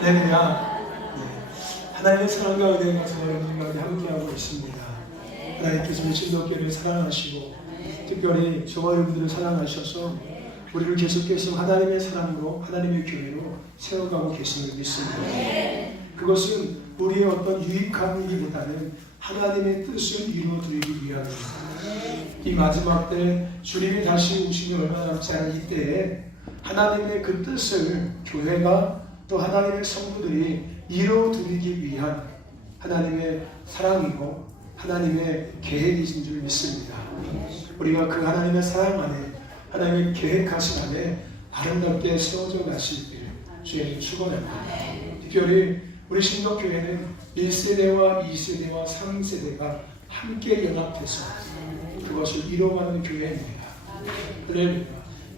할렐루야. 하나님의 사랑과 은혜가 여러분 가운데 함께하고 있습니다. 하나님께서 우리 진도교회를 사랑하시고 특별히 저와 여러분들을 사랑하셔서 우리를 계속해서 하나님의 사랑으로 하나님의 교회로 세워가고 계심을 믿습니다. 그것은 우리의 어떤 유익함이기보다는 하나님의 뜻을 이루어드리기 위함입니다. 이 마지막 때 주님이 다시 오시니 얼마 남지 않은 이때에 하나님의 그 뜻을 교회가 또 하나님의 성도들이 이루어드리기 위한 하나님의 사랑이고 하나님의 계획이신 줄 믿습니다. 우리가 그 하나님의 사랑 안에 하나님의 계획하신 안에 아름답게 세워져 가시길 주님 축원합니다. 특별히 우리 신덕교회는 1세대와 2세대와 3세대가 함께 연합해서 그것을 이루어가는 교회입니다. 그래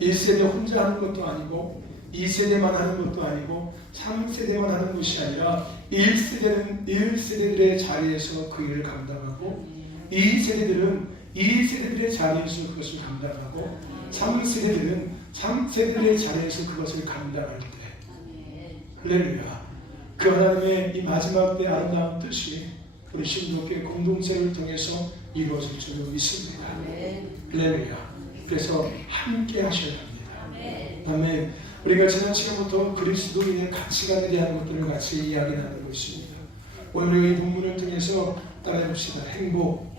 1세대 혼자 하는 것도 아니고 2세대만 하는 것도 아니고 3세대만 하는 것이 아니라 1세대는 1세대들의 자리에서 그 일을 감당하고 2세대들은 2세대들의 자리에서 그것을 감당하고 3세대들은 3세대들의 자리에서 그것을 감당할 때 할렐루야. 그 하나님의 이 마지막 때 아름다운 뜻이 우리 신도교회 공동체를 통해서 이루어질 줄 믿습니다. 할렐루야. 그래서 함께 하셔야 합니다. 아멘. 우리가 지난 시간부터 그리스도인의 가치관에 대한 것들을 같이 이야기 나누고 있습니다. 오늘 우리 본문을 통해서 따라해봅시다. 행복.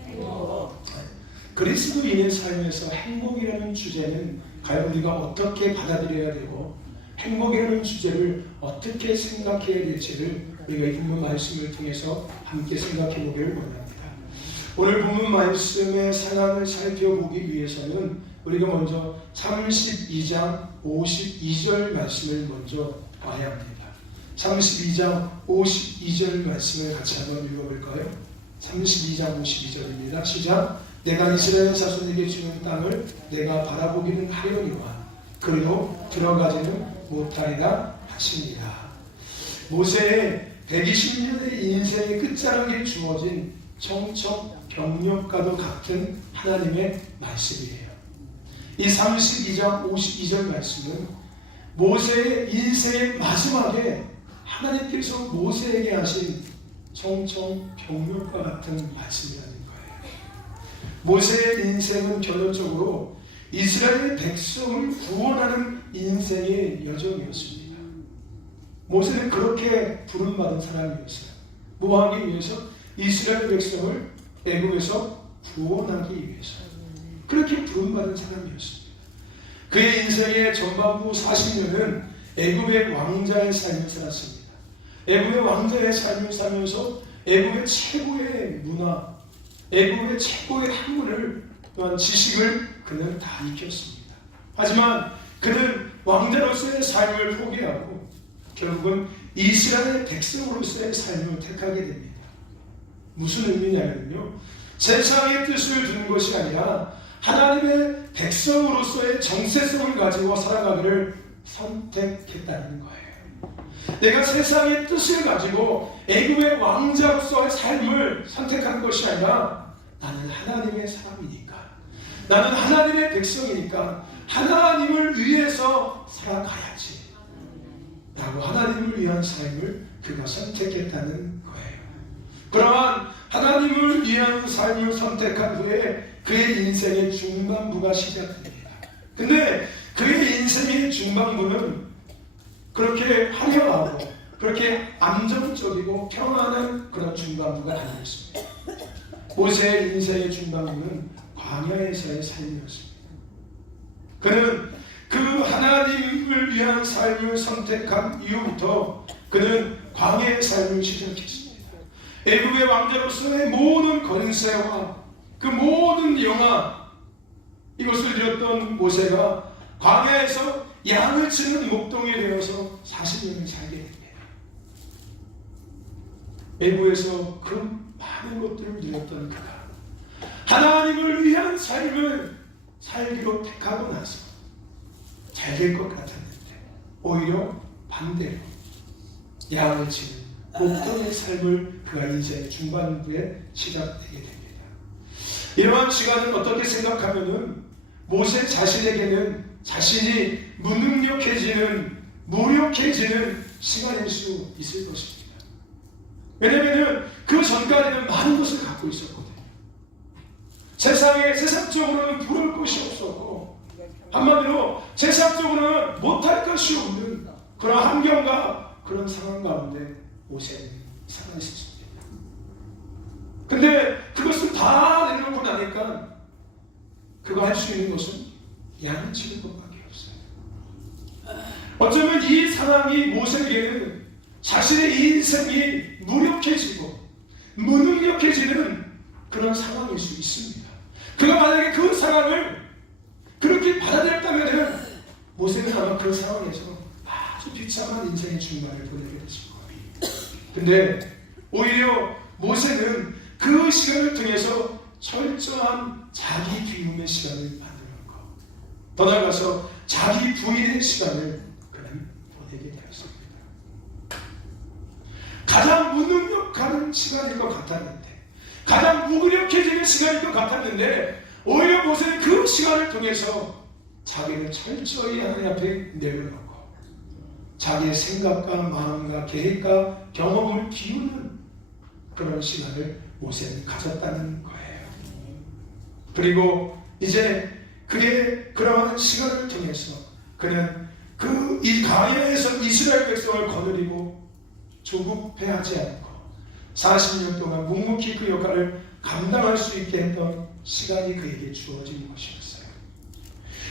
그리스도인의 삶에서 행복이라는 주제는 과연 우리가 어떻게 받아들여야 되고 행복이라는 주제를 어떻게 생각해야 될지를 우리가 이 본문 말씀을 통해서 함께 생각해 보기를 원합니다. 오늘 본문 말씀의 상황을 살펴보기 위해서는 우리가 먼저 32장 52절 말씀을 먼저 봐야 합니다. 32장 52절 말씀을 같이 한번 읽어볼까요? 32장 52절입니다. 시작. 내가 이스라엘 자손에게 주는 땅을 내가 바라보기는 하려니와 그리고 들어가지는 못하리라 하십니다. 모세의 120년의 인생의 끝자락에 주어진 청천벽력과도 같은 하나님의 말씀이에요. 이 32장 52절 말씀은 모세의 인생의 마지막에 하나님께서 모세에게 하신 청천벽력과 같은 말씀이라는 거예요. 모세의 인생은 결론적으로 이스라엘 백성을 구원하는 인생의 여정이었습니다. 모세는 그렇게 부름받은 사람이었어요. 뭐 하기 위해서? 이스라엘 백성을 애굽에서 구원하기 위해서. 그렇게 부름받은 사람이었습니다. 그의 인생의 전반부 40년은 애굽의 왕자의 삶을 살았습니다. 애굽의 왕자의 삶을 살면서 애굽의 최고의 문화, 애굽의 최고의 학문을 또한 지식을 그는 다 익혔습니다. 하지만 그는 왕자로서의 삶을 포기하고 결국은 이스라엘 백성으로서의 삶을 택하게 됩니다. 무슨 의미냐면요, 세상의 뜻을 두는 것이 아니라 하나님의 백성으로서의 정체성을 가지고 살아가기를 선택했다는 거예요. 내가 세상의 뜻을 가지고 애굽의 왕자로서의 삶을 선택한 것이 아니라 나는 하나님의 사람이니까, 나는 하나님의 백성이니까 하나님을 위해서 살아가야지 라고 하나님을 위한 삶을 그가 선택했다는 거예요. 그러한 하나님을 위한 삶을 선택한 후에 그의 인생의 중반부가 시작됩니다. 근데 그의 인생의 중반부는 그렇게 화려하고 그렇게 안정적이고 평안한 그런 중반부가 아니었습니다. 모세의 인생의 중반부는 광야에서의 삶이었습니다. 그는 그 하나님을 위한 삶을 선택한 이후부터 그는 광야의 삶을 시작했습니다. 애굽의 왕자로서의 모든 권세와 그 모든 영화, 이것을 누렸던 모세가 광야에서 양을 치는 목동이 되어서 40년을 살게 됩니다. 애굽에서 그 많은 것들을 누렸던 그가 하나님을 위한 삶을 살기로 택하고 나서 잘 될 것 같았는데 오히려 반대로 양을 치는 목동의 삶을 그가 인생의 중반부에 시작되게 됩니다. 이러한 시간을 어떻게 생각하면은 모세 자신에게는 자신이 무능력해지는 무력해지는 시간일 수 있을 것입니다. 왜냐하면 그 전까지는 많은 것을 갖고 있었거든요. 세상적으로는 부러울 것이 없었고, 한마디로 세상적으로는 못할 것이 없는 그런 환경과 그런 상황 가운데 모세는 살아 있었습니다. 근데 그것을 다 내려놓고 나니까 그거 할 수 있는 것은 양을 치는 것밖에 없어요. 어쩌면 이 상황이 모세에게는 자신의 인생이 무력해지고 무능력해지는 그런 상황일 수 있습니다. 그가 만약에 그 상황을 그렇게 받아들였다면 모세는 아마 그 상황에서 아주 비참한 인생의 중간을 보내게 됐을 겁니다. 근데 오히려 모세는 그 시간을 통해서 철저한 자기 비움의 시간을 만들었고, 더 나아가서 자기 부인의 시간을 그는 보내게 되었습니다. 가장 무능력한 시간일 것 같았는데, 가장 무력해지는 시간일 것 같았는데, 오히려 모세는 그 시간을 통해서 자기를 철저히 하나님 앞에 내려놓고 자기의 생각과 마음과 계획과 경험을 비우는 그런 시간을 모세는 가졌다는 거예요. 그리고 이제 그의 그러한 시간을 통해서 그는 이 광야에서 이스라엘 백성을 거느리고 조급해하지 않고 40년 동안 묵묵히 그 역할을 감당할 수 있게 했던 시간이 그에게 주어진 것이었어요.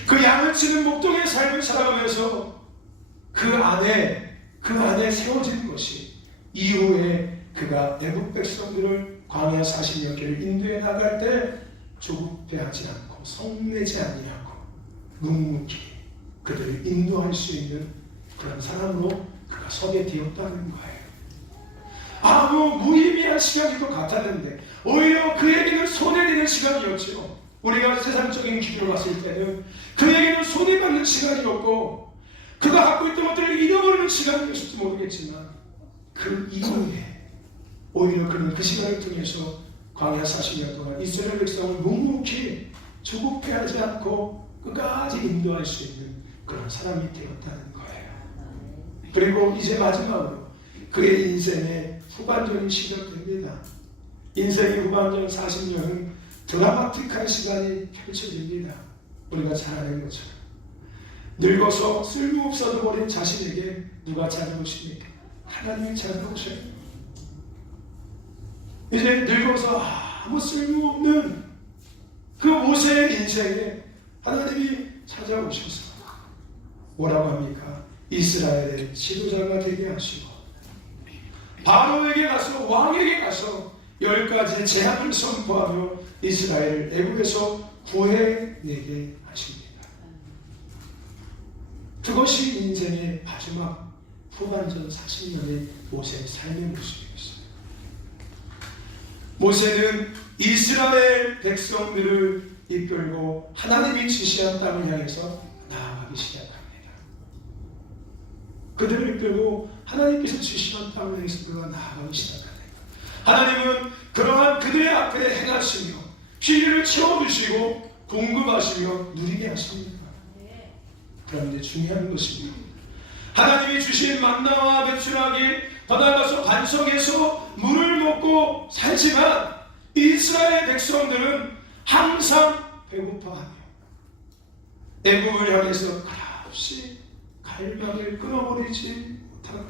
그 양을 치는 목동의 삶을 살아가면서 그 안에 세워진 것이 이후에 그가 애국 백성들을 광야 40년 길을 인도해 나갈 때 조급해하지 않고 성내지 아니하고 묵묵히 그들을 인도할 수 있는 그런 사람으로 그가 서게 되었다는 거예요. 아무 무의미한 시간일 것 같았는데 오히려 그에게는 손해되는 시간이었죠. 우리가 세상적인 기준으로 봤을 때는 그에게는 손해받는 시간이었고 그가 갖고 있던 것들을 잃어버리는 시간이었을지 모르겠지만 그 이후에 오히려 그는 그 시간을 통해서 광야 40년 동안 이스라엘 백성을 묵묵히 조급해하지 않고 끝까지 인도할 수 있는 그런 사람이 되었다는 거예요. 그리고 이제 마지막으로 그의 인생의 후반전이 시작됩니다. 인생의 후반전 40년은 드라마틱한 시간이 펼쳐집니다. 우리가 잘 아는 것처럼 늙어서 쓸모없어져 버린 자신에게 누가 찾아오십니까? 하나님이 찾아오셔요. 이제 늙어서 아무 쓸모없는 그 모세의 인생에 하나님이 찾아오셔서 뭐라고 합니까? 이스라엘의 지도자가 되게 하시고 바로에게 가서 왕에게 가서 10가지의 재앙을 선포하며 이스라엘을 애국에서 구해내게 하십니다. 그것이 인생의 마지막 후반전 40년의 모세의 삶의 모습이었어요. 모세는 이스라엘 백성들을 이끌고 하나님이 지시한 땅을 향해서 나아가기 시작합니다. 그들을 이끌고 하나님께서 지시한 땅을 향해서 그가 나아가기 시작합니다. 하나님은 그러한 그들의 앞에 행하시며 피리를 채워주시고 공급하시며 누리게 하십니다. 그런데 중요한 것입니다. 하나님이 주신 만나와 메추라기 더 나아가서 반석에서 물을 먹고 살지만 이스라엘 백성들은 항상 배고파하며 애국을 향해서 끝없이 갈망을 끊어버리지 못하고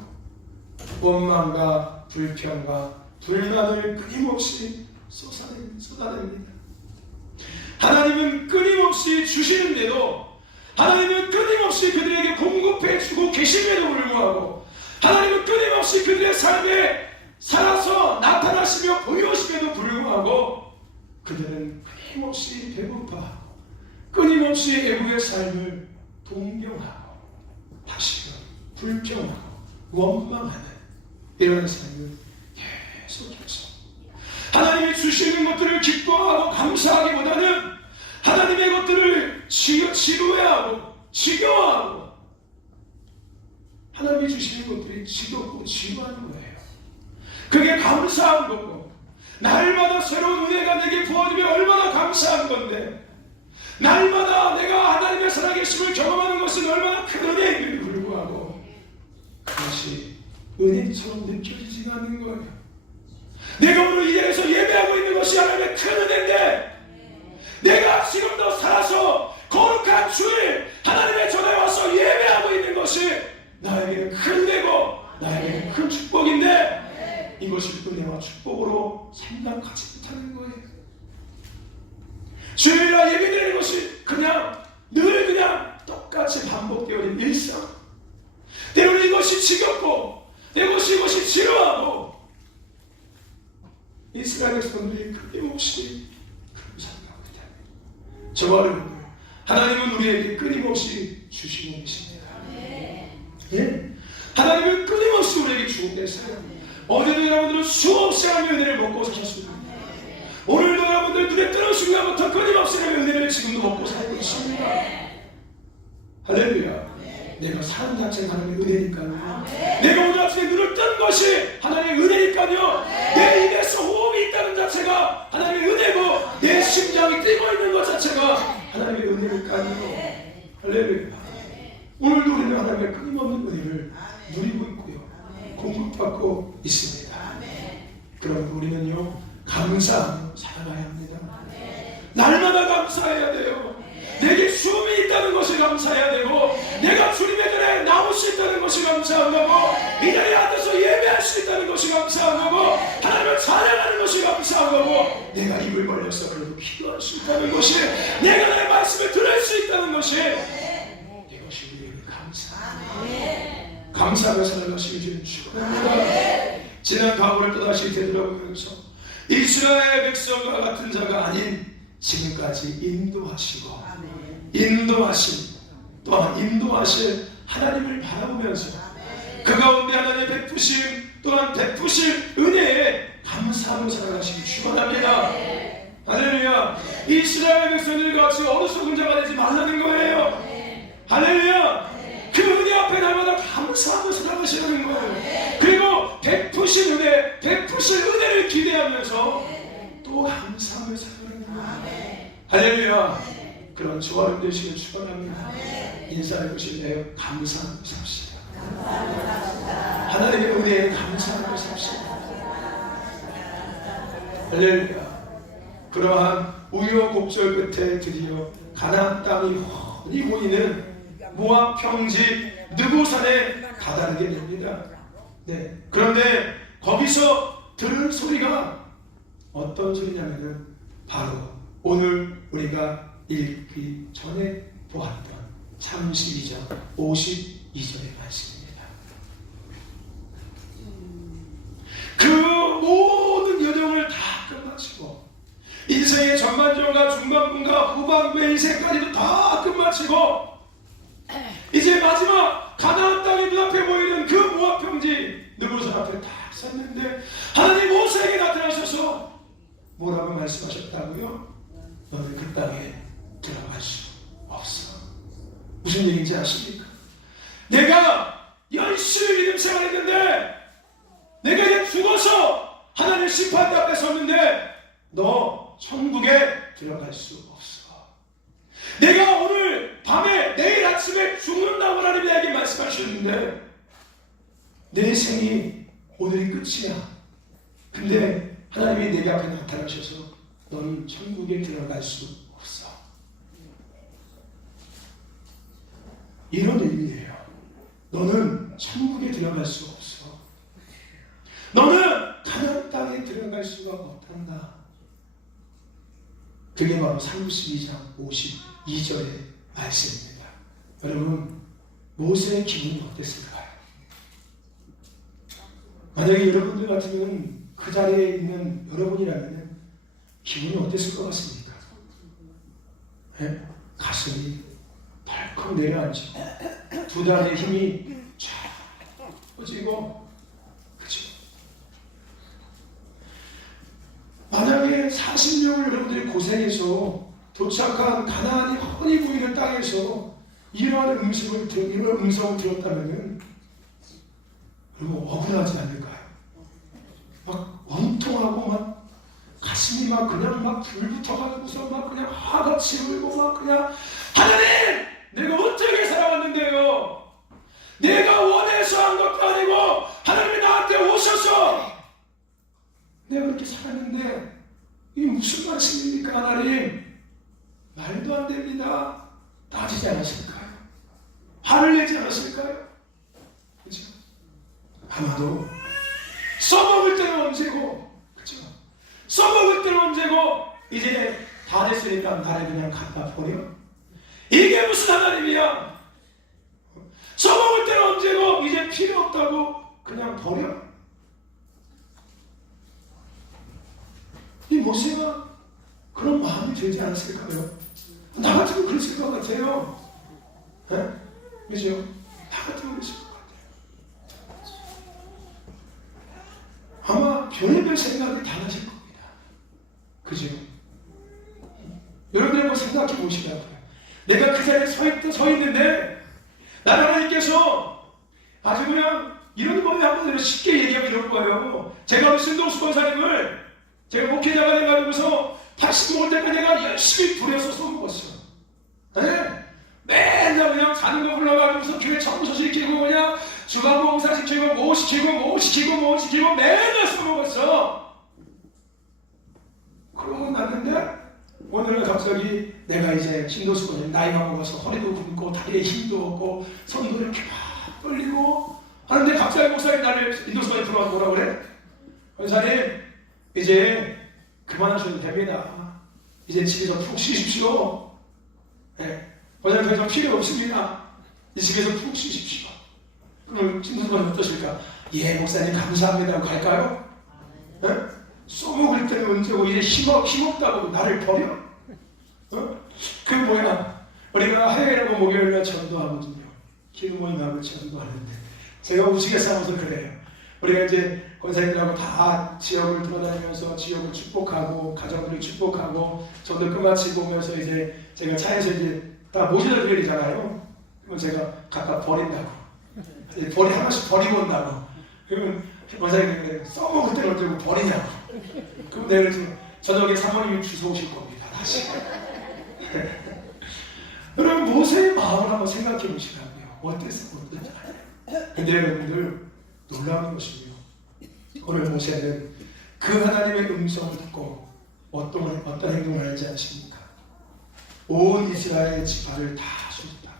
원망과 불평과 불만을 끊임없이 쏟아냅니다. 하나님은 끊임없이 주시는데도 하나님은 끊임없이 그들에게 공급해주고 계심에도 불구하고 하나님은 끊임없이 그들의 삶에 살아서 나타나시며 보여주심에도 불구하고 그들은 끊임없이 배고파하고 끊임없이 애국의 삶을 동경하고 다시금 불평하고 원망하는 이런 삶을 계속해서 하나님이 주시는 것들을 기뻐하고 감사하기보다는 하나님의 것들을 지루해하고 지겨워하고 하나님이 주시는 것들이 지겹고 지루한 거예요. 그게 감사한 거고 날마다 새로운 은혜가 내게 부어지면 얼마나 감사한 건데 날마다 내가 하나님의 살아계심을 경험하는 것은 얼마나 큰 은혜임에도 불구하고 그것이 은혜처럼 느껴지지가 않는 거예요. 내가 오늘 이 자리에서 예배하고 있는 것이 하나님의 큰 은혜인데, 내가 지금도 살아서 거룩한 주일 하나님의 전에 와서 예배하고 있는 것이 나에게는 큰 은혜고 나에게는 큰 축복인데, 이것을 은혜와 축복으로 생각하지 못하는 거예요. 주일날 예배드리는 것이 그냥 늘 그냥 똑같이 반복되어 있는 일상, 때로는 이것이 지겹고 이것이 지루하고, 이스라엘 백성들이 끊임없이 그런 생각합니다. 저와 여러분들, 하나님은 우리에게 끊임없이 주시고 계십니다. 예? 하나님은 끊임없이 우리에게 주고 계세요. 어제도 여러분들은 수없이 하나님의 은혜를 먹고 사셨습니다. 오늘도 여러분들 눈에 뜨는 순간부터 끊임없이 하나님의 은혜를 지금도 먹고 살고 있습니다. 할렐루야. 내가 사는 자체가 하나님의 은혜니까요. 내가 오늘 아침에 눈을 뜬 것이 하나님의 은혜니까요. 내 입에서 호흡이 있다는 자체가 하나님의 은혜고, 내 심장이 뛰고 있는 것 자체가 하나님의 은혜니까요. 할렐루야. 오늘도 우리는 하나님의 끊임없는 은혜를 누리고 있고요, 공급받고 있습니다. 그러면 우리는요, 감사하며 살아가야 합니다. 날마다 감사해야 돼요. 내게 숨이 있다는 것이 감사해야 되고, 내가 주님의 전에 나올 수 있다는 것이 감사한 거고, 이 자리에 앉아서 예배할 수 있다는 것이 감사한 거고, 하나님을 찬양하는 것이 감사한 거고, 내가 입을 벌려서 그래도 기도할 수 있다는 것이, 내가 나의 말씀을 들을 수 있다는 것이, 이것이 우리에게 감사합니다. 감사하며 살아가시길 주님 축원합니다. 지난 과거를 또다시 되돌아보면서 이스라엘 백성과 같은 자가 아닌 지금까지 인도하신 또한 인도하실 하나님을 바라보면서 그 가운데 하나님의 베푸심 또한 베푸실 은혜에 감사하며 살아가시기 축원합니다. 할렐루야. 이스라엘 백성들 같이 어리석은 자가 되지 말라는 거예요. 할렐루야. 그 은혜 앞에 날마다 감사하며 살아가시는 거예요. 그리고 베푸신 은혜, 베푸실 은혜를 기대하면서 또 감사하며 살아가는 거예요. 할렐루야. 그런 조화를 되시길 축원합니다. 인사해 보실래요? 감사하며 삽시다. 하나님의 은혜에 감사하며 삽시다. 할렐루야. 그러한 우여곡절 끝에 드디어 가나안 땅이 훤히 보이는 모압 평지 느보산에 다다르게 됩니다. 네. 그런데 거기서 들은 소리가 어떤 소리냐면은 바로 오늘 우리가 읽기 전에 보았던 32장 52절의 말씀입니다. 그 모든 여정을 다 끝마치고, 인생의 전반전과 중반부와 후반부의 인생까지도 다 끝마치고, 이제 마지막 가나안 땅이 눈앞에 보이는 그 모압 평지 느보산 앞에 딱 섰는데, 하나님 모세에게 나타나셔서 뭐라고 말씀하셨다고요? 너는 그 땅에 들어갈 수 없어. 무슨 얘기인지 아십니까? 내가 열심히 믿음 생활했는데, 내가 이제 죽어서 하나님 심판 앞에 섰는데 너 천국에 들어갈 수 없어. 내가 오늘 밤에 내일 아침에 죽는다고 하나님이 나에게 말씀하셨는데, 내 생이 오늘이 끝이야. 근데 하나님이 내게 앞에 나타나셔서 너는 천국에 들어갈 수 없어. 이런 의미예요. 너는 천국에 들어갈 수 없어. 너는 가나안 땅에 들어갈 수가 없단다. 그게 바로 32장 52절의 말씀입니다. 여러분, 모세의 기분이 어땠을까요? 만약에 여러분들 같으면 그 자리에 있는 여러분이라면 기분이 어땠을 것 같습니까? 네? 가슴이 덜컥 내려앉고 두 다리의 힘이 쫙 뻗지고, 그죠? 만약에 40명을 여러분들이 고생해서 도착한 가나안이 훤히 보이는 땅에서 이러한 음성을 들었다면 그리고 억울하지 않을까요? 막 원통하고 막 가슴이 막 그냥 막 불붙어가지고서 막 그냥 화같이 울고 막 그냥, 하나님! 내가 어떻게 살아왔는데요? 내가 원해서 한 것도 아니고 살았는데 이게 무슨 말씀입니까 하나님? 말도 안 됩니다. 따지지 않았을까요? 화를 내지 않았을까요? 그렇죠? 아마도 써먹을 때는 언제고, 그렇죠? 써먹을 때는 언제고, 이제 다 됐으니까 나를 그냥 갖다 버려? 이게 무슨 하나님이야? 써먹을 때는 언제고, 이제 필요 없다고 그냥 버려? 이 모세가 그런 마음이 들지 않았을까요? 나 같으면 그랬을 것 같아요. 네? 그죠? 나 같으면 그랬을 것 같아요. 아마 별의별 생각이 다 나실 겁니다. 그죠? 여러분들 한번 생각해 보시라고요. 내가 그 자리에 서 있는데 나를 하나님께서 아주 그냥 이런 법에 한번 쉽게 얘기하면 이럴 거예요. 제가 신동수 권사님을 제가 목회자가 돼가지고서 80 먹을 때까지 내가 열심히 부려서 써먹었어요. 네? 맨날 그냥 자는 거 불러가지고서 교회 청소시키고 그냥 주방 봉사시키고 뭐 시키고 맨날 써먹었어. 그러고 났는데 오늘은 갑자기 내가 이제 신도수권이 나이가 먹어서 허리도 굵고 다리에 힘도 없고 손도 이렇게 막 떨리고 하는데 갑자기 목사님 나를 인도수권에 들어와서 뭐라 그래? 권사님 이제 그만하셔도 됩니다. 이제 집에서 푹 쉬십시오. 네. 권사님 더 이상 필요 없습니다. 이 집에서 푹 쉬십시오. 그럼 신도수권이 어떠실까? 예 목사님 감사합니다 하고 갈까요? 네? 써먹을 때는 언제고 이제 힘없다고 나를 버려? 그 뭐야? 우리가 화요일하고 목요일날 전도하거든요. 기도 모임하고 전도하는데 제가 우스갯소리로 그래요. 우리가 이제 권사님들하고 다 지역을 돌아다니면서 지역을 축복하고 가정들을 축복하고 전도 끝마치 보면서 이제 제가 차에서 이제 다 모셔다 드려야 되잖아요. 그럼 제가 각각 버린다고. 한 번씩 버리고 온다고. 그러면 권사님이 써먹을 때는 어쩌고 버리냐고. 그럼 내일 저녁에 사모님이 주워 오실 겁니다. 다시. 여러분 모세의 마음을 한번 생각해 보시라고요. 어땠을까요? 근데 여러분들 놀라운 것이요. 오늘 모세는 그 하나님의 음성을 듣고 어떤 행동을 하는지 아십니까? 온 이스라엘 지파를 다 수립합니다.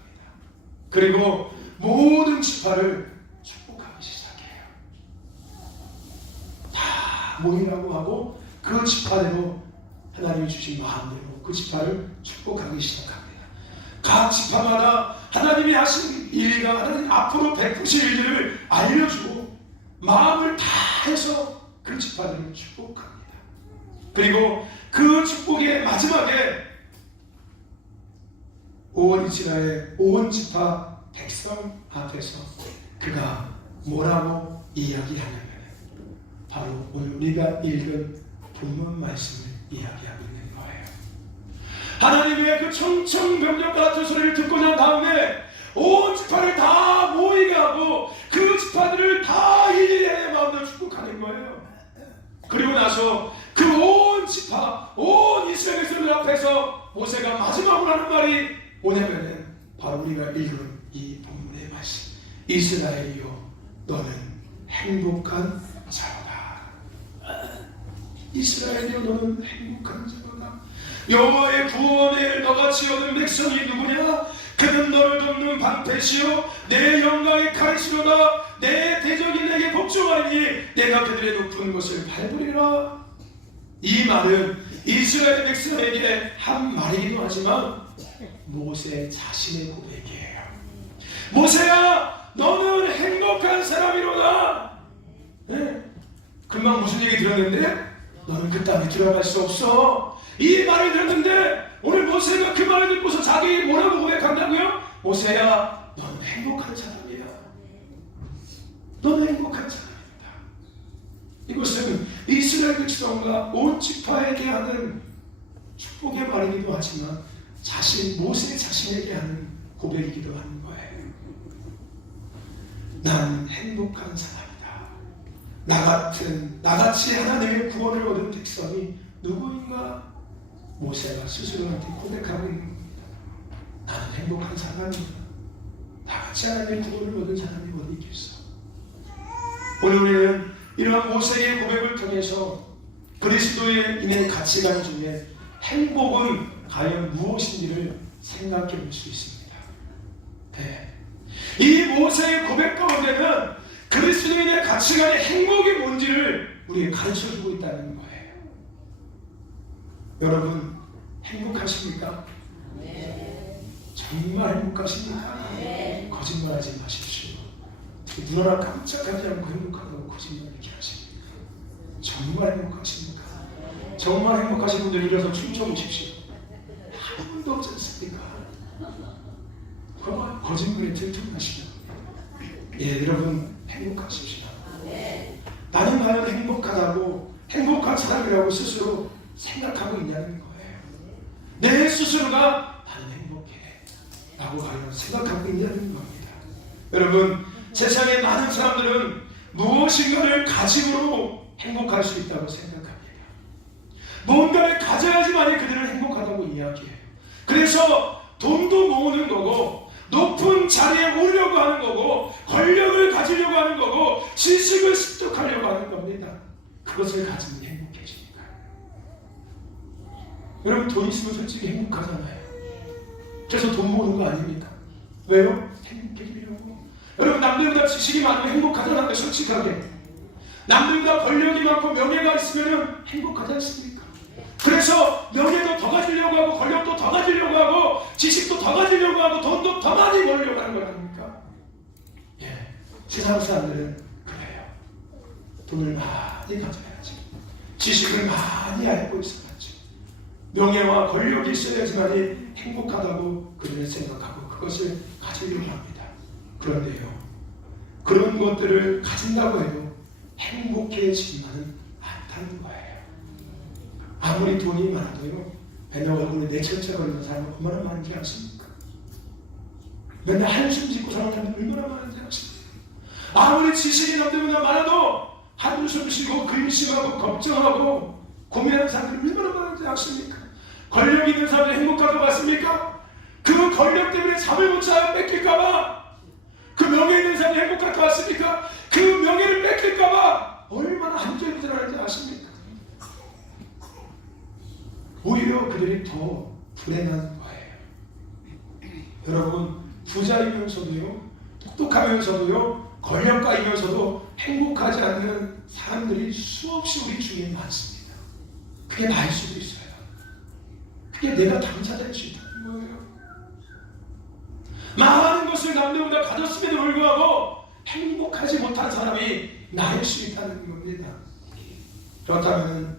그리고 모든 지파를 축복하기 시작해요. 다 모이라고 하고 그 지파대로 하나님이 주신 마음대로 그 지파를 축복하기 시작합니다. 각 지파마다 하나님이 하신 일과 하나님 앞으로 베푸실 일들을 알려주고 마음을 다해서 그 지파들을 축복합니다. 그리고 그 축복의 마지막에 온 이스라엘 온 지파 백성 앞에서 그가 뭐라고 이야기하냐면 바로 오늘 우리가 읽은 본문 말씀을 이야기하고 있는 거예요. 하나님의 그 청청병력 같은 소리를 듣고 난 다음에 온 지파를 다 모이게 하고 그 지파들을 다 일일이 마음대로 축복하는 거예요. 그리고 나서 그 온 지파, 온 이스라엘 백성들 앞에서 모세가 마지막으로 하는 말이 뭐냐면은 바로 우리가 읽은 이 본문의 말씀. 이스라엘이여 너는 행복한 자로다. 이스라엘이여 너는 행복한 자로다. 여호와의 구원을 너같이 얻은 백성이 누구냐? 그는 너를 돕는 방패시요 내 영광의 칼이시로다. 내 대적이 내게 복종하니 내가 그들의 높은 것을 밟으리라. 이 말은 이스라엘 백성에게 한 말이기도 하지만 모세 자신의 고백이에요. 모세야 너는 행복한 사람이로다. 네? 금방 무슨 얘기 들었는데 너는 그 땅에 들어갈 수 없어. 이 말을 들었는데 오늘 모세가 그 말을 듣고서 자기 뭐라고 고백한다고요? 모세야 너는 행복한 사람이야. 너는 행복한 사람이다. 이것은 이스라엘 백성과 온 지파에게 하는 축복의 말이기도 하지만 모세 자신에게 하는 고백이기도 하는 거예요. 난 행복한 사람이다. 나같이 하나님의 구원을 얻은 백성이 누구인가? 모세가 스스로한테 고백하고 있는 겁니다. 나는 행복한 사람이다. 나같이 하나님의 구원을 얻은 사람이 어디 있겠어? 오늘 우리는 이러한 모세의 고백을 통해서 그리스도인의 가치관 중에 행복은 과연 무엇인지를 생각해 볼 수 있습니다. 네. 이 모세의 고백 가운데는 그리스도인의 가치관의 행복이 뭔지를 우리에게 가르쳐주고 있다는 거예요. 여러분 행복하십니까? 네. 정말 행복하십니까? 네. 거짓말하지 마십시오. 눈 하나 깜짝하지 않고 행복하다고 거짓말 이렇게 하십니까? 정말 행복하십니까? 정말 행복하신 분들 일어서 춤춰보십시오. 아무도 없지 않습니까? 거짓말에 들통나시죠. 예, 여러분 행복하십시오. 나는 과연 행복하다고, 행복한 사람이라고 스스로 생각하고 있냐는 거예요. 내 스스로가 나는 행복해 라고 과연 생각하고 있냐는 겁니다. 여러분, 세상에 많은 사람들은 무엇인가를 가짐으로 행복할 수 있다고 생각합니다. 뭔가를 가져야지만이 그들은 행복하다고 이야기해요. 그래서 돈도 모으는 거고, 높은 자리에 오르려고 하는 거고, 권력을 가지려고 하는 거고, 지식을 습득하려고 하는 겁니다. 그것을 가지면 행복해지니까. 여러분 돈 있으면 솔직히 행복하잖아요. 그래서 돈 모으는 거 아닙니까? 왜요? 행복해지려고. 여러분 남들보다 지식이 많으면 행복하잖아요. 솔직하게. 남들보다 권력이 많고 명예가 있으면 행복하지 않습니까? 그래서 명예도 더 가지려고 하고, 권력도 더 가지려고 하고, 지식도 더 가지려고 하고, 돈도 더 많이 벌려고 하는 거 아닙니까? 예, 세상 사람들은 그래요. 돈을 많이 가져야지, 지식을 많이 알고 있어야지, 명예와 권력이 있어야지만이 행복하다고 그들은 생각하고 그것을 가지려고 합니다. 그런데요, 그런 것들을 가진다고 해도 행복해지지만은 않다는 거예요. 아무리 돈이 많아도요, 맨날 얼굴에 내천차 걸리는 사람은 얼마나 많은지 아십니까? 맨날 한숨 짓고 사는 사람은 얼마나 많은지 아십니까? 아무리 지식이 남들보다 많아도 한숨 쉬고 근심하고 걱정하고 고민하는 사람들이 얼마나 많은지 아십니까? 권력 있는 사람들이 행복할 것 같습니까? 그 권력 때문에 잠을 못 자요. 뺏길까봐. 그 명예 있는 사람이 행복할 것 같습니까? 그 명예를 뺏길까봐 얼마나 한쪽에 들어가는지 아십니까? 오히려 그들이 더 불행한 거예요. 여러분, 부자이면서도요, 똑똑하면서도요, 권력가이면서도 행복하지 않는 사람들이 수없이 우리 중에 많습니다. 그게 나일 수도 있어요. 그게 내가 당사자일 수 있다는 거예요. 많은 것을 남들보다 가졌음에도 불구하고 행복하지 못한 사람이 나일 수 있다는 겁니다. 그렇다면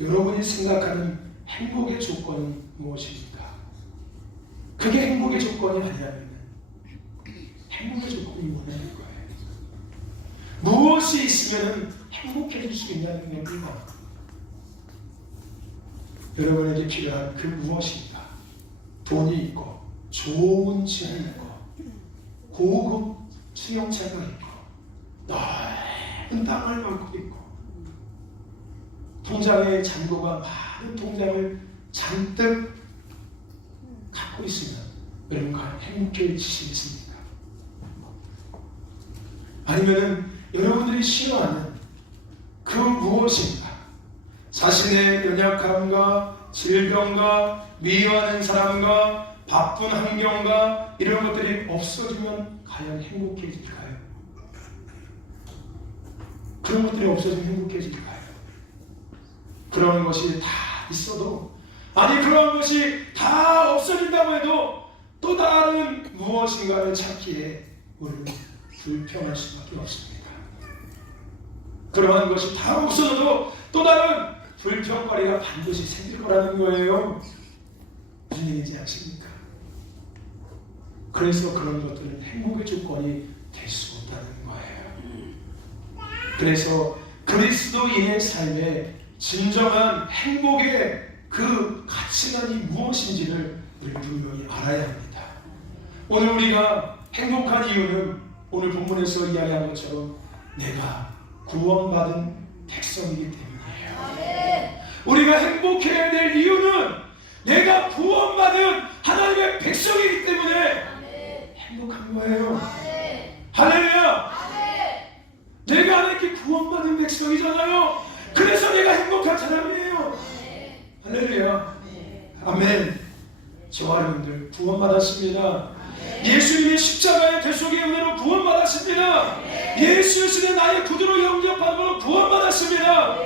여러분이 생각하는 행복의 조건은 무엇입니까? 그게 행복의 조건이 아니라면 행복의 조건이 뭐냐는 거예요. 무엇이 있으면 행복해질 수 있냐는 겁니다. 여러분에게 필요한 그 무엇인가? 돈이 있고, 좋은 집이 있고, 고급 수영차가 있고, 넓은 땅을 갖고 있고, 통장에 잔고가 많은 통장을 잔뜩 갖고 있으면 여러분과 행복해지시겠습니까? 아니면 여러분들이 싫어하는 그 무엇인가, 자신의 연약함과 질병과 미워하는 사람과 바쁜 환경과 이런 것들이 없어지면 과연 행복해질까요? 그런 것들이 없어지면 행복해질까요? 그런 것이 다 있어도, 아니 그런 것이 다 없어진다고 해도 또 다른 무엇인가를 찾기에 우리는 불평할 수밖에 없습니다. 그러한 것이 다 없어져도 또 다른 불평거리가 반드시 생길 거라는 거예요. 무슨 얘기인지 아십니까? 그래서 그런 것들은 행복의 조건이 될 수 없다는 거예요. 그래서 그리스도인의 삶에 진정한 행복의 그 가치관이 무엇인지를 우리 분명히 알아야 합니다. 오늘 우리가 행복한 이유는 오늘 본문에서 이야기한 것처럼 내가 구원받은 백성이기 때문이에요. 우리가 행복해야 될 이유는 내가 구원받은 하나님의 백성이기 때문에 행복한 거예요. 할렐루야! 내가 하나님께 구원받은 백성이잖아요. 그래서 그래서 내가 행복한 사람이에요. 할렐루야. 아멘. 저와 여러분들 구원받았습니다. 예수님의 십자가의 대속의 은혜로 구원받았습니다. 예수의 나의 구주로 영접함으로 구원받았습니다.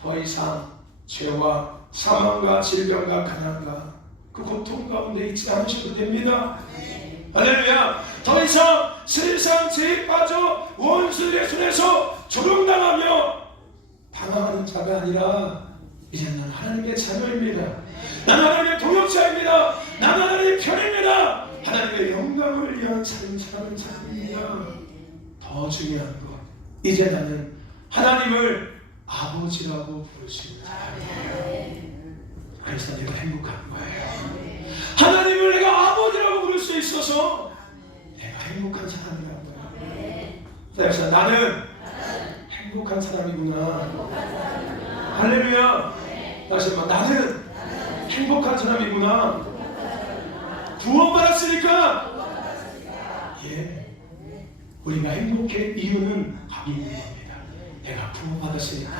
더 이상 죄와 사망과 질병과 가난과 그 고통 가운데 있지 않으셔도 됩니다. 할렐루야. 더 이상 세상 죄에 빠져 원수의 손에서 조롱당하며 방황하는 자가 아니라 이제 난 하나님의 자녀입니다. 난 하나님의 동역자입니다. 난 하나님의 편입니다. 하나님의 영광을 위한 삶을 사는 사람입니다. 더 중요한 것, 이제 나는 하나님을 아버지라고 부를 수 있는 사람이에요. 그래서 내가 행복한 거예요. 하나님을 내가 아버지라고 부를 수 있어서 내가 행복한 사람이라고요. 그래서 나는 행복한 사람이구나. 할렐루야. 다시 한번 나는 행복한 사람이구나. 구원받았으니까. 예, 우리가 행복의 이유는 이 부분입니다. 내가 구원받았으니까.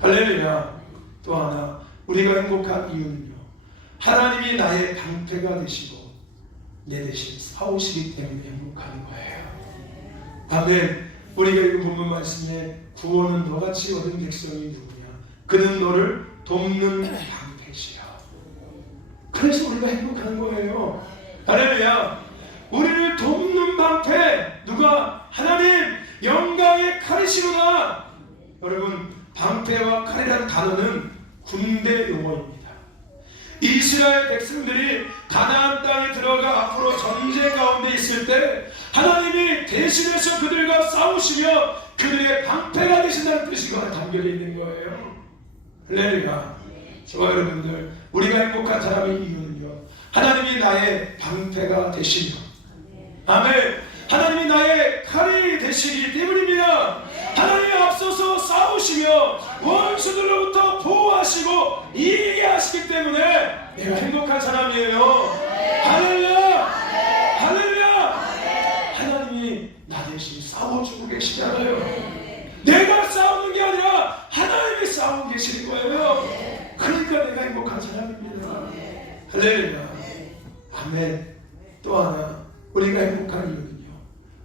할렐루야. 또 하나 우리가 행복한 이유는요, 하나님이 나의 방패가 되시고 내 대신 싸우시기 때문에 행복한 거예요. 아멘. 우리가 이 본문 말씀에 구원은 너같이 얻은 백성이 누구냐? 그는 너를 돕는 방패시여. 그래서 우리가 행복한 거예요. 할렐루야. 우리를 돕는 방패 누가? 하나님 영광의 칼이시구나. 여러분, 방패와 칼이라는 단어는 군대 용어입니다. 이스라엘 백성들이 가나안 땅에 들어가 앞으로 전쟁 가운데 있을 때 하나님이 대신해서 그들과 싸우시며 그들의 방패가 되신다는 뜻이 그 안에 담겨져 있는 거예요. 할렐루야. 저와 여러분들, 우리가 행복한 사람의 이유는요, 하나님이 나의 방패가 되시며, 아멘, 하나님이 나의 칼이 되시기 때문입니다. 하나님이 앞서서 싸우시며 원수들로부터 보호하시고 이기게 하시기 때문에 내가 행복한 사람이에요. 할렐루야. 할렐루야. 하나님이 나 대신 싸워주고 계시잖아요. 내가 싸우는 게 아니라 하나님이 싸우고 계시는 거예요. 그러니까 내가 행복한 사람입니다. 할렐루야. 아멘. 또 하나 우리가 행복한 이유는요,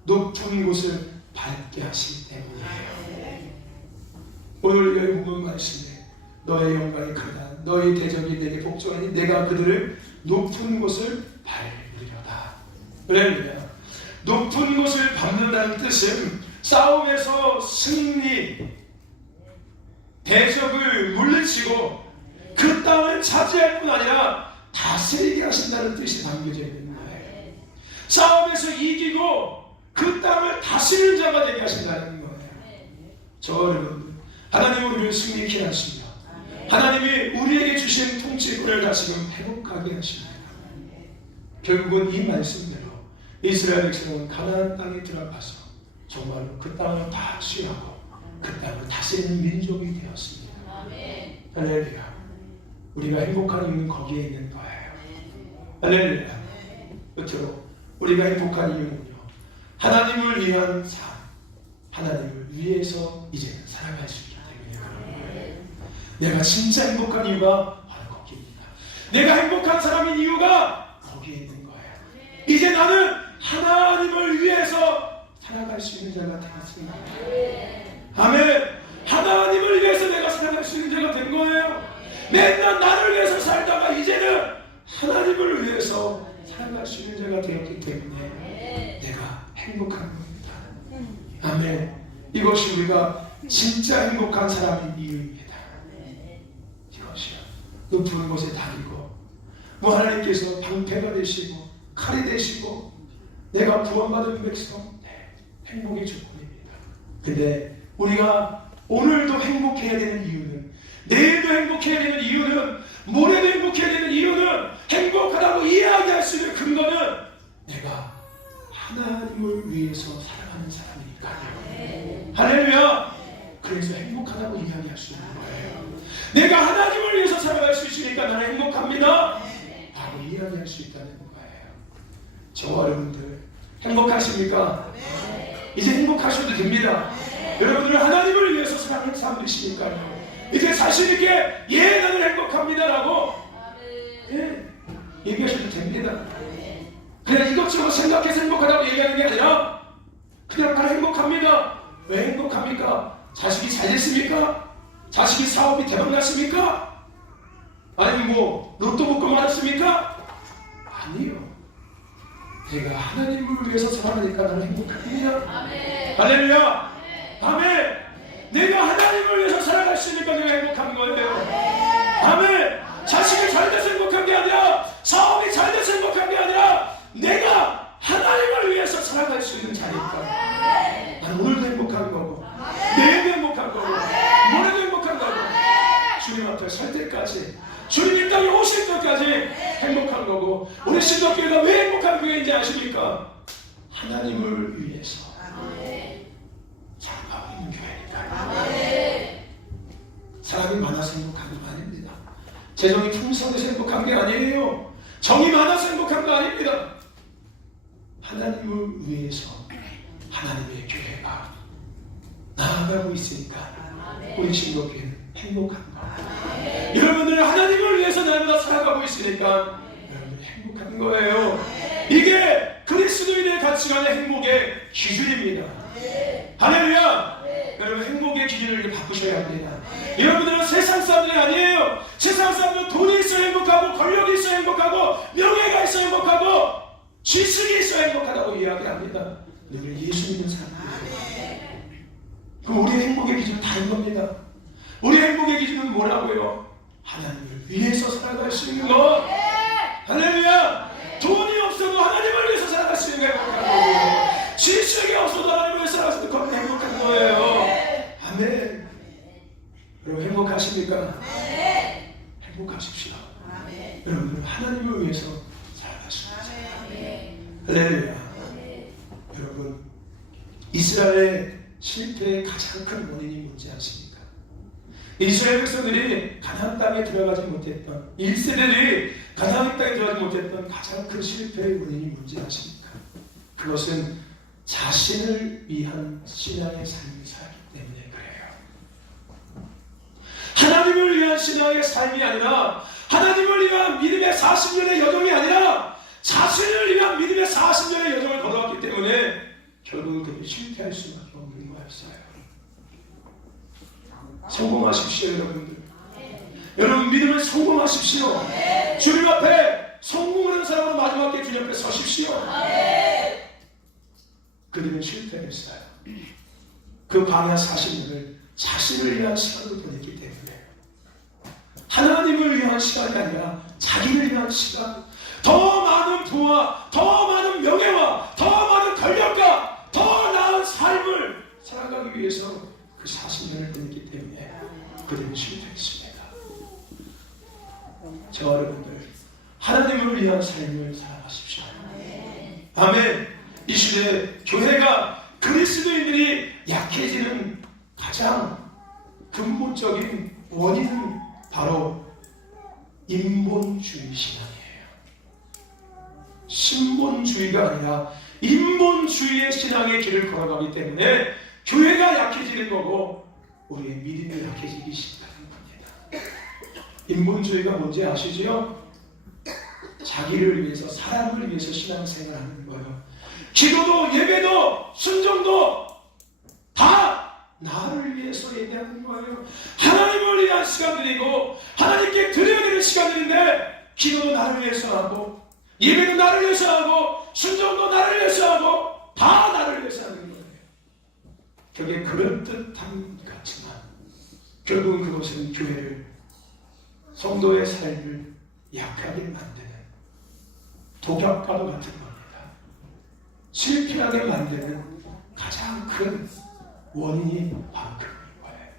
높은 곳을 밝게 하시기 때문이에요. 오늘 여기 본문 말씀에 너의 영광이 크다, 너의 대적이 내게 복종하니 내가 그들을 높은 곳을 밟으리로다. 할렐루야. 높은 곳을 밟는다는 뜻은 싸움에서 승리, 대적을 물리치고 그 땅을 차지할 뿐 아니라 다스리게 하신다는 뜻이 담겨져 있는 거예요. 싸움에서 이기고 그 땅을 다스리는 자가 되게 하신다는 거예요. 저 여러분, 하나님은 우리를 승리케 하시며 하나님이 우리에게 주신 통치권을 다시금 회복하게 하십니다. 결국은 이 말씀대로 이스라엘 백성은 가나안 땅에 들어가서 정말로 그 땅을 다 취하고 그 땅을 다스리는 민족이 되었습니다. 할렐루야. 우리가 행복한 이유는 거기에 있는 거예요. 할렐루야. 끝으로 우리가 행복한 이유는요, 하나님을 위한 삶, 하나님을 위해서 이제는 살아갈 수 있기 때문이에요. 내가 진짜 행복한 이유가 바로 거기입니다. 내가 행복한 사람인 이유가 거기에 있는 거예요. 이제 나는 하나님을 위해서 살아갈 수 있는 자가 되었습니다. 아멘. 하나님을 위해서 내가 살아갈 수 있는 자가 된 거예요. 맨날 나를 위해서 살다가 이제는 하나님을 위해서 살아갈 수 있는 자가 되었기 때문에 내가 행복한 겁니다. 아멘. 이것이 우리가 진짜 행복한 사람인 이유입니다. 이것이요, 높은 곳에 다니고 하나님께서 방패가 되시고 칼이 되시고 내가 구원받은 백성, 행복의 조건입니다. 근데 우리가 오늘도 행복해야 되는 이유는, 내일도 행복해야 되는 이유는, 모레도 행복해야 되는 이유는, 행복하다고 이야기할 수 있는 근거는 내가 하나님을 위해서 살아가는 사람이니까요. 할렐루야. 그래서 행복하다고 이야기할 수 있는 거예요. 내가 하나님을 위해서 살아갈 수 있으니까 나는 행복합니다 라고 이야기할 수 있다는 거예요. 저와 여러분들 행복하십니까? 이제 행복하셔도 됩니다. 여러분들은 하나님을 위해서 살아가는 사람들이시니까요. 이제 자신 있게 예 나는 행복합니다라고 얘기하셔도 됩니다. 그냥 이것저것 생각해서 행복하다고 얘기하는 게 아니라 그냥 다 행복합니다. 왜 행복합니까? 자식이 잘 됐습니까? 자식이 사업이 대박났습니까? 아니 뭐 로또 복권 받았습니까? 아니요. 내가 하나님을 위해서 살아가니까 나는 행복합니다. 할렐루야. 아멘. 내가 하나님을 위해서 살아갈 수 있으니까 내가 행복한 거예요. 아멘. 자식이 잘 돼서 행복한 게 아니라 사업이 잘 돼서 행복한 게 아니라 내가 하나님을 위해서 살아갈 수 있는 자니까 난 오늘도 행복한 거고 내일도 행복한 거고 모레도 행복한 거고 주님 앞에 설 때까지 주님 이 땅에 오실 때까지 행복한 거고 우리 신덕교회가 왜 행복한 교회인지 아십니까? 하나님을 위해서 살아가고 있는 교회니까. 사람이 많아서 행복한 거 아닙니다. 재정이 풍성해서 행복한 게 아니에요. 정이 많아서 행복한 거 아닙니다. 하나님을 위해서 하나님의 교회가 나아가고 있으니까 우리 신덕교회는 행복한 거예요. 여러분들은 하나님을 위해서 날마다 살아가고 있으니까 여러분들은 행복한 거예요. 이게 그리스도인의 가치관의 행복의 기준입니다. 할렐루야. 여러분 행복의 기준을 바꾸셔야 합니다. 여러분들은 세상 사람들이 아니에요. 세상 사람들은 돈이 있어 행복하고 권력이 있어 행복하고 명예가 있어 행복하고 지식이 있어 행복하다고 이야기합니다. 우리는 예수 믿는 사람들이에요. 그럼 우리의 행복의 기준은 다른 겁니다. 우리의 행복의 기준은 뭐라고요? 하나님을 위해서 살아갈 수 있는 것. 할렐루야. 돈이 없어도 하나님을 위해서 살아갈 수 있는 게 행복한 거예요. 지식이 없어도 하나님을 위해서 살아갈 수 있는 건 행복한 거예요. 아멘. 여러분 행복하십니까? 행복하십시오. 여러분은 하나님을 위해서 살아가십시오. 할렐루야. 여러분 이스라엘의 실패의 가장 큰 원인이 뭔지 아십니까? 이스라엘 백성들이 가나안 땅에 들어가지 못했던 1세대들이 가나안 땅에 들어가지 못했던 가장 큰 실패의 원인이 뭔지 아십니까? 그것은 자신을 위한 신앙의 삶을 살기 때문에 그래요. 하나님을 위한 신앙의 삶이 아니라 하나님을 위한 믿음의 40년의 여정이 아니라 자신을 위한 믿음의 40년의 여정을 걸어왔기 때문에 결국은 그들이 실패할 수밖에 없는 거였어요. 성공하십시오 여러분들. 여러분 믿음을 성공하십시오. 주님 앞에 성공하는 사람으로 마지막에 주님 앞에 서십시오. 그들은 실패했어요. 그 광야 40년을 자신을 위한 시간으로 보냈기 때문에 하나님을 위한 시간이 아니라 자기를 위한 시간, 더 많은 부와 더 많은 명예와 더 많은 권력과 더 나은 삶을 살아가기 위해서 그 40년을 보냈기 때문에 그들은 실패했습니다. 저와 여러분들 하나님을 위한 삶을 살아가십시오. 아멘. 이 시대에 교회가 그리스도인들이 약해지는 가장 근본적인 원인은 바로 인본주의 신앙이에요. 신본주의가 아니라 인본주의의 신앙의 길을 걸어가기 때문에 교회가 약해지는 거고 우리의 믿음이 약해지기 시작하는 겁니다. 인본주의가 뭔지 아시지요? 자기를 위해서 사람을 위해서 신앙생활하는 거예요. 기도도 예배도 순종도 다 나를 위해서 예배하는 거예요. 하나님을 위한 시간들이고 하나님께 드려야 되는 시간들인데 기도도 나를 위해서 하고 예배도 나를 위해서 하고 순종도 나를 위해서 하고 다 나를 위해서 하는 거예요. 그게 그럴듯한 것 같지만 결국은 그것은 교회를 성도의 삶을 약하게 만드는 독약과도 같은 겁니다. 실패하게 만드는 가장 큰 원인이 바로 그런 거예요.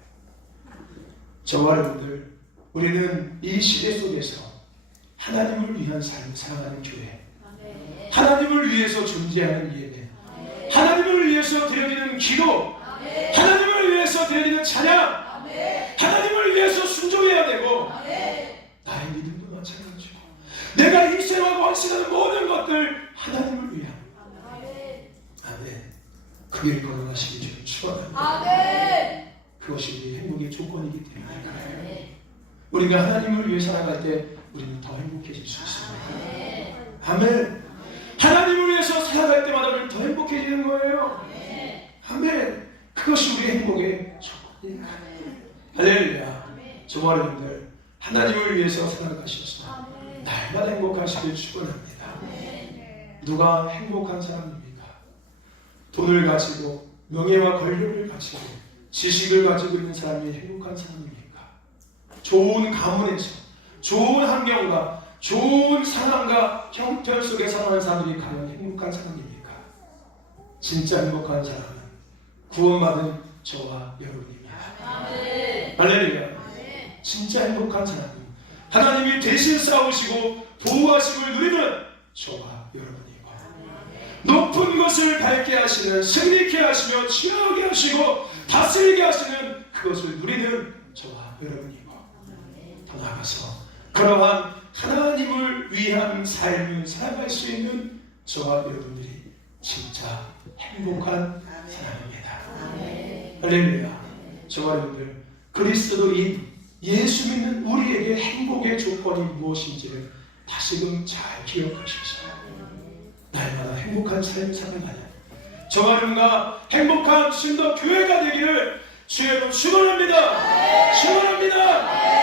저와 여러분들 우리는 이 시대 속에서 하나님을 위한 삶을 살아가는 교회, 하나님을 위해서 존재하는 예배, 하나님을 위해서 드려지는 기도, 하나님을 위해서 드려지는 찬양, 하나님을 위해서 순종해야 되고 나의 믿음도 마찬가지고 내가 희생하고 헌신하는 모든 것들 하나님을 위한 아멘. 그 길을 걸어가시기 주님 축원합니다. 그것이 우리 행복의 행복의 조건이기 때문에 우리가 하나님을 위해 살아갈 때 우리는 더 행복해질 수 있습니다. 아멘. 하나님을 위해서 살아갈 때마다 우리는 더 행복해지는 거예요. 아멘. 그것이 우리의 행복의 조건입니다. 할렐루야. 저와 여러분들 하나님을 위해서 살아가셔서 날마다 행복하시길 축원합니다. 누가 행복한 사람입니까? 돈을 가지고 명예와 권력을 가지고 지식을 가지고 있는 사람이 행복한 사람입니까? 좋은 가문에서 좋은 환경과 좋은 상황과 형편 속에 살아가는 사람들이 과연 행복한 사람입니까? 진짜 행복한 사람은 구원받은 저와 여러분입니다. 할렐루야. 진짜 행복한 사람은 하나님이 대신 싸우시고 보호하심을 누리는 저와 여러분이고, 높은 것을 밟게 하시는, 승리케 하시며 취하게 하시고 다스리게 하시는 그것을 누리는 저와 여러분이고, 더 나아가서 그러한 하나님을 위한 삶을 살아갈 수 있는 저와 여러분들이 진짜 행복한 사람입니다. 할렐루야. 저와 여러분들, 그리스도인 예수 믿는 우리에게 행복의 조건이 무엇인지를 다시금 잘 기억하셔서 날마다 행복한 삶을 살아가는 저와 여러분과 행복한 신도 교회가 되기를 주의 이름으로 축원합니다. 축원합니다.